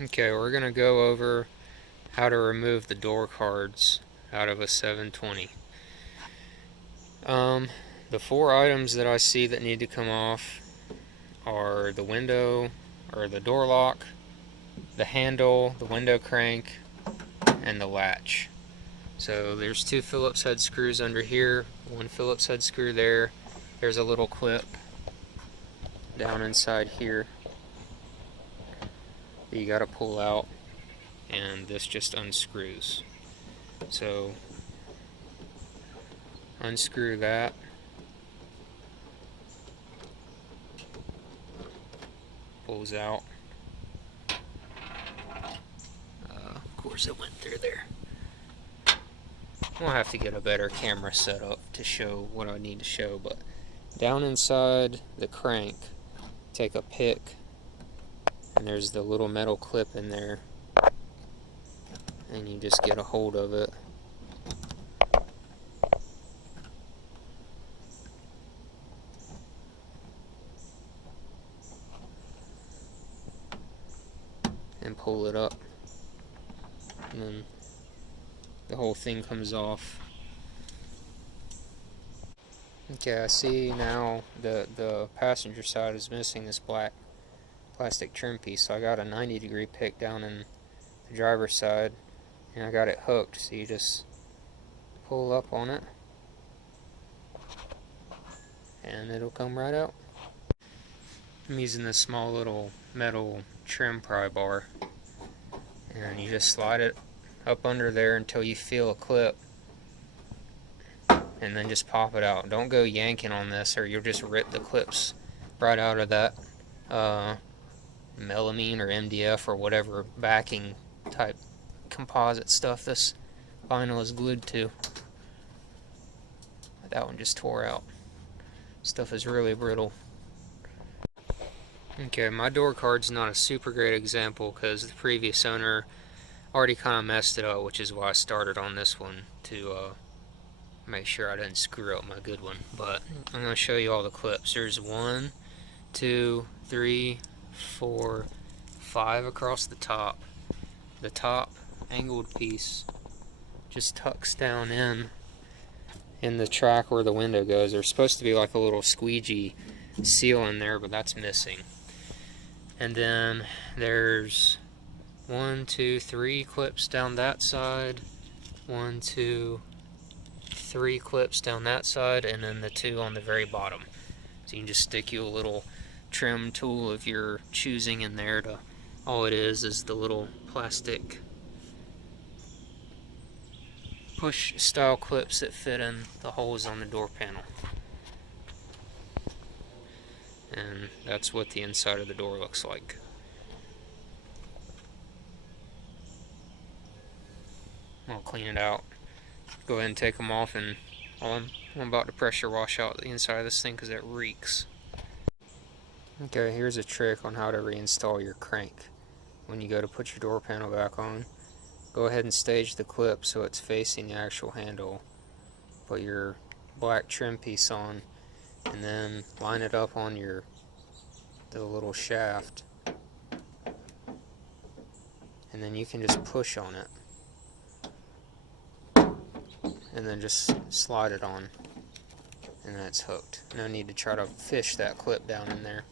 Okay, we're going to go over how to remove the door cards out of a 720. The four items that I see that need to come off are the window, or the door lock, the handle, the window crank, and the latch. So there's two Phillips head screws under here, one Phillips head screw there. There's a little clip down inside here that you got to pull out, and this just unscrews. So unscrew that. Pulls out. Of course it went through there. We'll have to get a better camera set up to show what I need to show, but down inside the crank, take a pick, and there's the little metal clip in there, and you just get a hold of it. And pull it up, and then the whole thing comes off. Okay, I see now the passenger side is missing this black plastic trim piece, so I got a 90-degree pick down in the driver's side, and I got it hooked, so you just pull up on it and it'll come right out. I'm using this small little metal trim pry bar, and you just slide it up under there until you feel a clip, and then just pop it out. Don't go yanking on this or you'll just rip the clips right out of that melamine or MDF or whatever backing type composite stuff this vinyl is glued to. That one just tore out. Stuff is really brittle. Okay, my door card's not a super great example because the previous owner already kind of messed it up, which is why I started on this one to make sure I didn't screw up my good one. But I'm going to show you all the clips. There's 1, 2, 3, 4, 5 across the top. The top angled piece just tucks down in the track where the window goes. There's supposed to be like a little squeegee seal in there, but that's missing. And then there's 1, 2, 3 clips down that side, 1, 2, 3 clips down that side, and then the 2 on the very bottom. So you can just stick you a little trim tool if you're choosing in there. To all it is the little plastic push style clips that fit in the holes on the door panel. And that's what the inside of the door looks like. I'll clean it out. Go ahead and take them off, and I'm about to pressure wash out the inside of this thing because it reeks. Okay, here's a trick on how to reinstall your crank. When you go to put your door panel back on, go ahead and stage the clip so it's facing the actual handle. Put your black trim piece on, and then line it up on the little shaft, and then you can just push on it and then just slide it on, and then it's hooked. No need to try to fish that clip down in there.